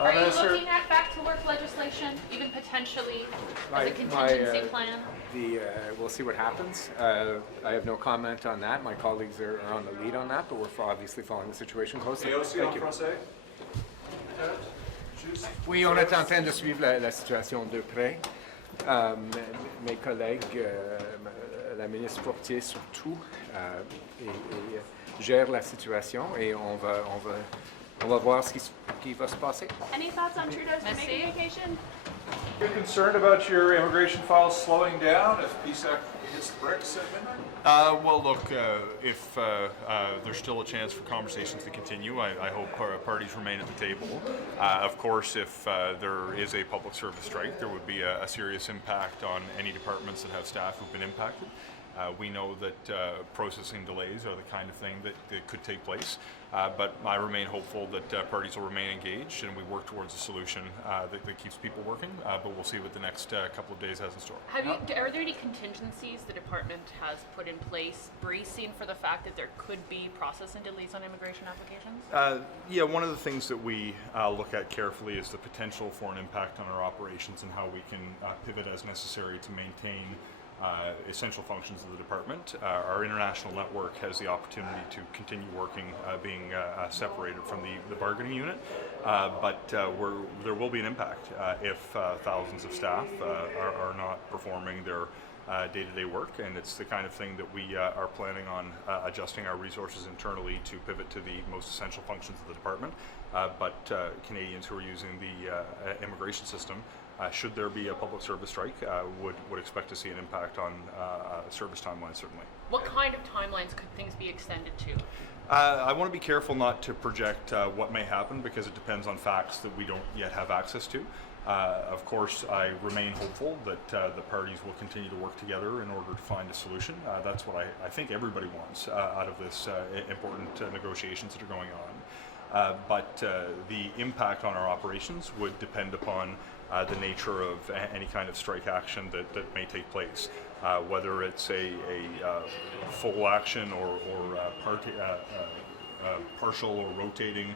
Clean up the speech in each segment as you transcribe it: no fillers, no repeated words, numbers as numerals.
Are you looking at back-to-work legislation, even potentially as a contingency plan? We'll see what happens. I have no comment on that. My colleagues are on the lead on that, but we're obviously following the situation closely. Thank you. Oui, on est en train de suivre la situation de près. Mes collègues, la ministre Fortier surtout, gère la situation et on va voir ce qui va se passer. Any thoughts on Trudeau's Jamaican vacation? Are you concerned about your immigration files slowing down if PSAC hits the bricks at midnight? Well, look, if there's still a chance for conversations to continue, I hope parties remain at the table. Of course, if there is a public service strike, there would be a serious impact on any departments that have staff who've been impacted. We know that processing delays are the kind of thing that could take place, but I remain hopeful that parties will remain engaged and we work towards a solution that keeps people working, but we'll see what the next couple of days has in store. Are there any contingencies the department has put in place, bracing for the fact that there could be processing delays on immigration applications? Yeah, one of the things that we look at carefully is the potential for an impact on our operations and how we can pivot as necessary to maintain essential functions of the department. Our international network has the opportunity to continue working, being separated from the bargaining unit, but there will be an impact if thousands of staff are not performing their day-to-day work, and it's the kind of thing that we are planning on adjusting our resources internally to pivot to the most essential functions of the department. But Canadians who are using the immigration system, should there be a public service strike, would expect to see an impact on service timelines, certainly. What kind of timelines could things be extended to? I want to be careful not to project what may happen because it depends on facts that we don't yet have access to. Of course, I remain hopeful that the parties will continue to work together in order to find a solution. That's what I think everybody wants out of this important negotiations that are going on. But the impact on our operations would depend upon the nature of any kind of strike action that may take place. Whether it's a full action or partial or rotating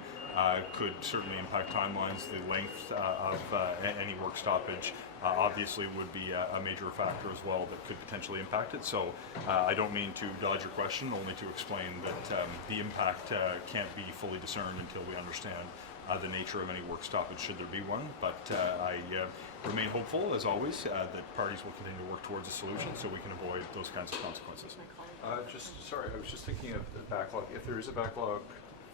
could certainly impact timelines. The length of any work stoppage obviously would be a major factor as well that could potentially impact it. So I don't mean to dodge your question, only to explain that the impact can't be fully discerned until we understand the nature of any work stoppage should there be one. But I remain hopeful, as always, that parties will continue to work towards a solution so we can avoid those kinds of consequences. I was just thinking of the backlog. If there is a backlog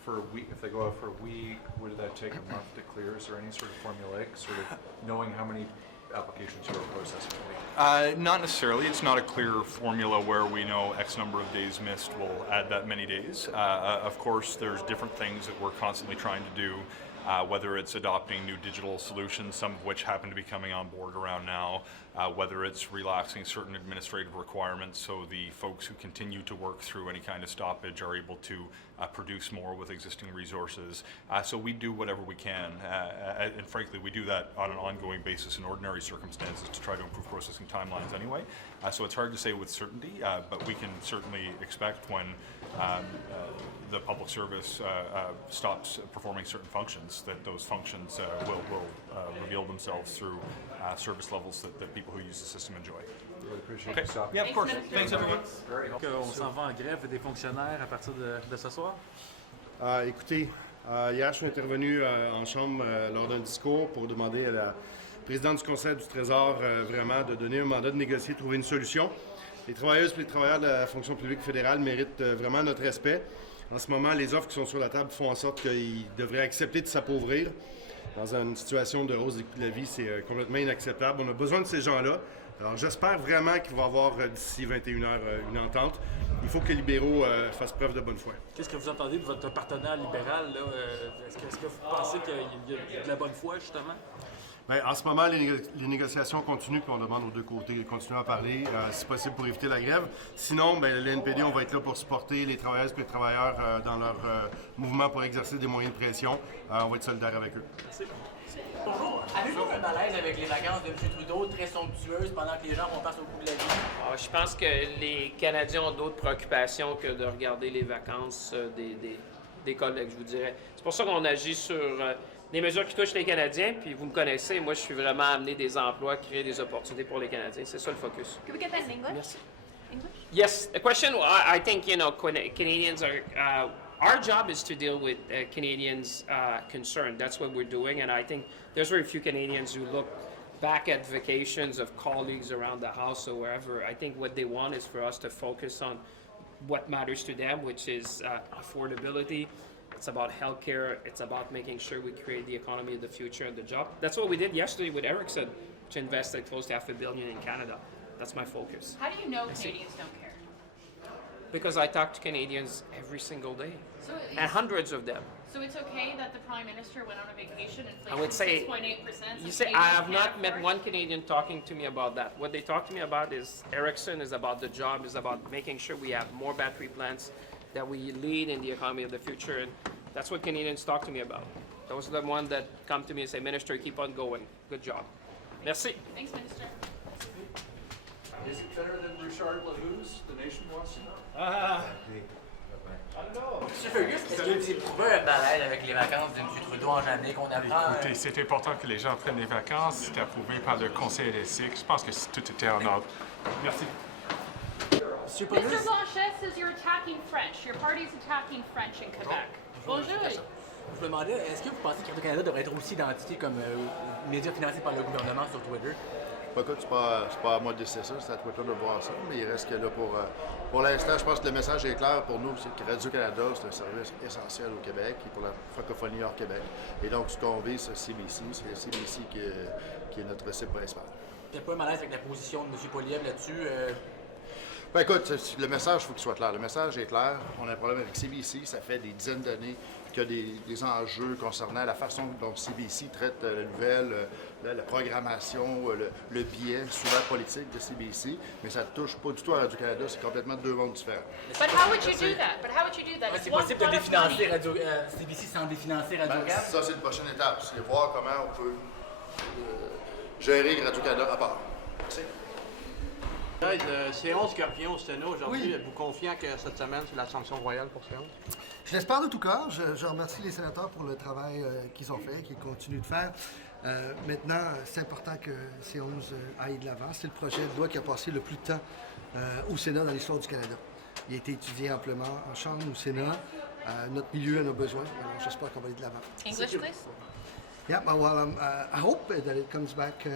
for a week, if they go out for a week, would that take a month to clear? Is there any sort of formulaic, sort of knowing how many applications you are processing a week? Not necessarily. It's not a clear formula where we know X number of days missed will add that many days. Of course, there's different things that we're constantly trying to do, whether it's adopting new digital solutions, some of which happen to be coming on board around now, whether it's relaxing certain administrative requirements so the folks who continue to work through any kind of stoppage are able to produce more with existing resources. So we do whatever we can, and frankly we do that on an ongoing basis in ordinary circumstances to try to improve processing timelines anyway. So it's hard to say with certainty, but we can certainly expect when the public service stops performing certain functions, that those functions will reveal themselves through service levels that people who use the system enjoy. Really appreciate Okay. you stopping. Yeah, of course. Thanks, everyone. Very helpful. On s'en va en grève des fonctionnaires à partir de ce soir? Écoutez, hier, je suis intervenu en Chambre lors d'un discours pour demander à la présidente du Conseil du Trésor vraiment de donner un mandat de négocier, trouver une solution. Les travailleuses et les travailleurs de la fonction publique fédérale méritent vraiment notre respect. En ce moment, les offres qui sont sur la table font en sorte qu'ils devraient accepter de s'appauvrir. Dans une situation de hausse des coûts de la vie, c'est complètement inacceptable. On a besoin de ces gens-là. Alors, j'espère vraiment qu'il va y avoir d'ici 21h une entente. Il faut que les libéraux fassent preuve de bonne foi. Qu'est-ce que vous entendez de votre partenaire libéral, là? Est-ce que vous pensez qu'il y a de la bonne foi, justement? Bien, en ce moment, les négociations continuent, puis on demande aux deux côtés de continuer à parler, si possible, pour éviter la grève. Sinon, bien, le NPD, on va être là pour supporter les travailleuses et les travailleurs dans leur mouvement pour exercer des moyens de pression. On va être solidaires avec eux. Merci. Bonjour. Avez-vous un malaise avec les vacances de M. Trudeau, très somptueuses, pendant que les gens vont passer au coût de la vie? Je pense que les Canadiens ont d'autres préoccupations que de regarder les vacances des collègues, je vous dirais. C'est pour ça qu'on agit sur des mesures qui touchent les Canadiens, puis vous me connaissez, moi je suis vraiment à amener des emplois, créer des opportunités pour les Canadiens. C'est ça le focus. Can we get that in English? Merci. English? Yes, the question, I think, Canadians are, our job is to deal with Canadians' concern. That's what we're doing, and I think there's very few Canadians who look back at vacations of colleagues around the house or wherever. I think what they want is for us to focus on what matters to them, which is affordability. It's about healthcare. It's about making sure we create the economy of the future and the job. That's what we did yesterday with Ericsson, which invested close to $500 million in Canada. That's my focus. How do you know Canadians don't care? Because I talk to Canadians every single day, So and hundreds of them. So it's okay that the Prime Minister went on a vacation and I would say, 6.8%? you say, I have not met one Canadian talking to me about that. What they talk to me about is Ericsson, is about the job, is about making sure we have more battery plants, that we lead in the economy of the future, and that's what Canadians talk to me about. Those are the ones that come to me and say, Minister, keep on going. Good job. Merci. Thanks, Minister. Is it better than Richard Lahouse? The nation wants to know. Monsieur Fergus, est-ce que vous éprouvez un malaise avec les vacances de M. Trudeau en Jamaïque? On apprend. Écoutez, c'est important que les gens prennent des vacances. C'est approuvé par le Conseil éthique. Je pense que tout était en ordre. Merci. Monsieur Mr. Paul-Hus, Blanchet says you're attacking French. Your party is attacking French in Quebec. Bonjour. je me demandais, est-ce que vous pensez que Radio-Canada devrait être aussi identifié comme média financé par le gouvernement sur Twitter? Écoute, c'est pas à moi de décider ça, c'est à Twitter de voir ça, mais il reste que là pour l'instant, je pense que le message est clair pour nous, c'est que Radio-Canada, c'est un service essentiel au Québec et pour la francophonie hors Québec. Et donc, ce qu'on vise, c'est CBC, c'est CBC qui est notre cible principale. Il n'y a pas un malaise avec la position de M. Poilievre là-dessus? Ben écoute, le message, il faut qu'il soit clair. Le message est clair. On a un problème avec CBC. Ça fait des dizaines d'années qu'il y a des enjeux concernant la façon dont CBC traite la nouvelle, la programmation, le biais souvent politique de CBC. Mais ça ne touche pas du tout à Radio-Canada. C'est complètement deux mondes différents. But how would you do that? But how would you do that? Ouais, It's c'est one possible de pot of définancer money. CBC sans définancer Ben, Radio-Canada? ça, c'est une prochaine étape. C'est de voir comment on peut gérer Radio-Canada à part. Merci. Séance qui revient au Sénat aujourd'hui. Êtes-vous confiant que cette semaine, c'est la sanction royale pour séance? Je l'espère de tout cœur. Je remercie les sénateurs pour le travail qu'ils ont fait, qu'ils continuent de faire. Maintenant, c'est important que C11 aille de l'avant. C'est le projet de loi qui a passé le plus de temps au Sénat dans l'histoire du Canada. Il a été étudié amplement en Chambre, au Sénat. Notre milieu en a besoin. Alors, j'espère qu'on va aller de l'avant. English, please. Yeah, well, I hope that it comes back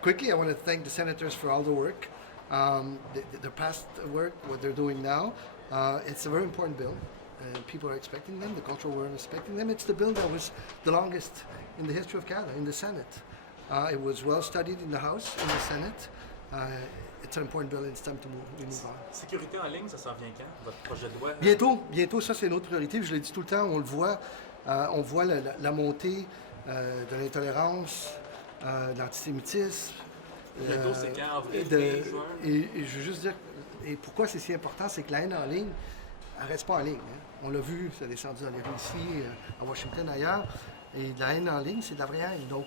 quickly. I want to thank the senators for all the work, the past work, what they're doing now. It's a very important bill. People are expecting them. The cultural world is expecting them. It's the bill that was the longest in the history of Canada, in the Senate. It was well studied in the House, in the Senate. It's an important bill and it's time to move on. Sécurité en ligne, ça s'en vient quand, votre projet de loi? Bientôt, ça c'est notre priorité. Je le dis tout le temps, on le voit. On voit la montée de l'intolérance, de l'antisémitisme. Bientôt, c'est quand? Avril, juin? Et je veux juste dire, et pourquoi c'est si important, c'est que la haine en ligne, elle ne reste pas en ligne. Hein. On l'a vu, ça a descendu dans les rues ici, à Washington, ailleurs. Et de la haine en ligne, c'est de la vraie haine. Donc,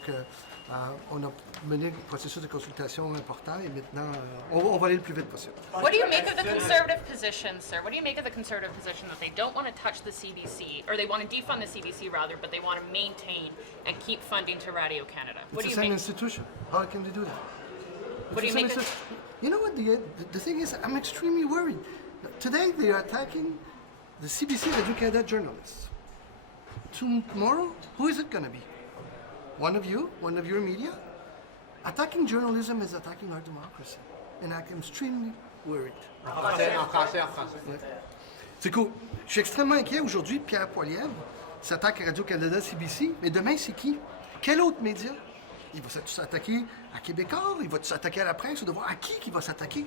on a mené un processus de consultation important et maintenant, on va aller le plus vite possible. What do you make of the Conservative position, sir? What do you make of the Conservative position that they don't want to touch the CBC, or they want to defund the CBC rather, but they want to maintain and keep funding to Radio-Canada? What It's do the you same make? institution. How can they do that? What do you make of? You know what? The thing is, I'm extremely worried. Today, they are attacking the CBC Radio-Canada journalists. Tomorrow, who is it going to be? One of you, one of your media? Attacking journalism is attacking our democracy. And I'm extremely worried. En français. Ouais. C'est cool. Je suis extrêmement inquiet aujourd'hui. Pierre Poilievre s'attaque à Radio-Canada, CBC. Mais demain, c'est qui? Quel autre média? Il va s'attaquer à Québécois? Il va s'attaquer à la presse? De voir à qui il va s'attaquer?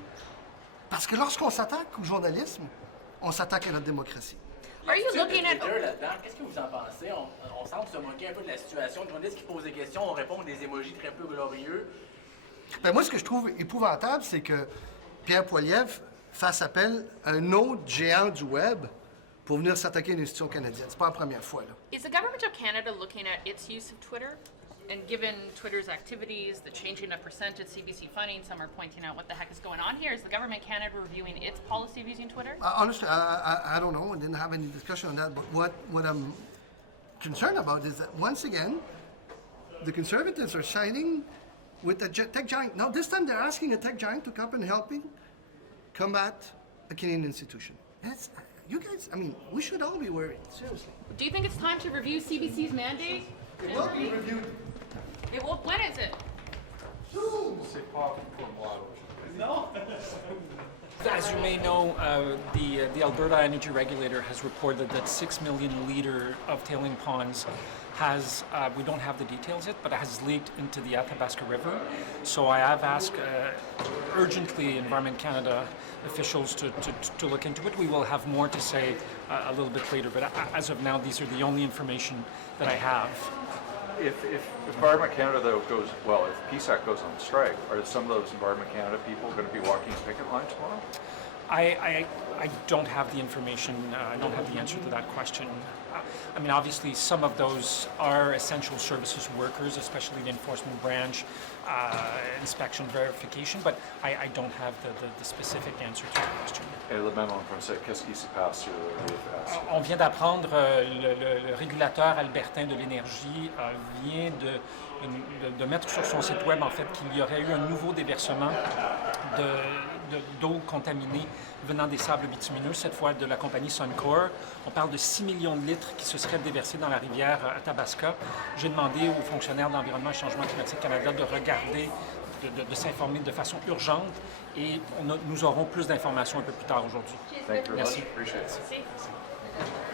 Parce que lorsqu'on s'attaque au journalisme, on s'attaque à notre démocratie. Are you looking at? Là-dedans, qu'est-ce que vous en pensez? On semble se moquer un peu de la situation. Les journalistes qui posent des questions, on répond des émojis très peu glorieux. Ben moi, ce que je trouve épouvantable, c'est que Pierre Poilievre fasse appel à un autre géant du web pour venir s'attaquer à une institution canadienne. C'est pas la première fois, là. Is the government of Canada looking at its use of Twitter? And given Twitter's activities, the changing of percentage CBC funding, some are pointing out what the heck is going on here. Is the government of Canada reviewing its policy of using Twitter? Honestly, I don't know. I didn't have any discussion on that. But what concerned about is that once again, the Conservatives are siding with a tech giant. Now this time they're asking a tech giant to come and helping combat a Canadian institution. That's, you guys, I mean, we should all be worried, seriously. Do you think it's time to review CBC's mandate? It will be reviewed. It will, when is it? As you may know, the Alberta Energy Regulator has reported that 6 million litre of tailing ponds has, we don't have the details yet, but it has leaked into the Athabasca River. So I have asked urgently Environment Canada officials to look into it. We will have more to say a little bit later, but as of now, these are the only information that I have. If Environment Canada though goes, well, if PSAC goes on strike, are some of those Environment Canada people going to be walking picket line tomorrow? I don't have the information, I don't have the answer to that question. I mean, obviously, some of those are essential services workers, especially the enforcement branch, inspection, verification, but I don't have the specific answer to the question. Et le même en français, qu'est-ce qui se passe sur le RFS? On vient d'apprendre, le régulateur albertain de l'énergie vient de mettre sur son site web, en fait, qu'il y aurait eu un nouveau déversement d'eau contaminée venant des sables bitumineux, cette fois de la compagnie Suncor. On parle de 6 millions de litres qui se seraient déversés dans la rivière Athabasca. J'ai demandé aux fonctionnaires d'Environnement et Changement climatique Canada de regarder, de s'informer de façon urgente et nous aurons plus d'informations un peu plus tard aujourd'hui. Thank you very Merci. much. Appreciate it.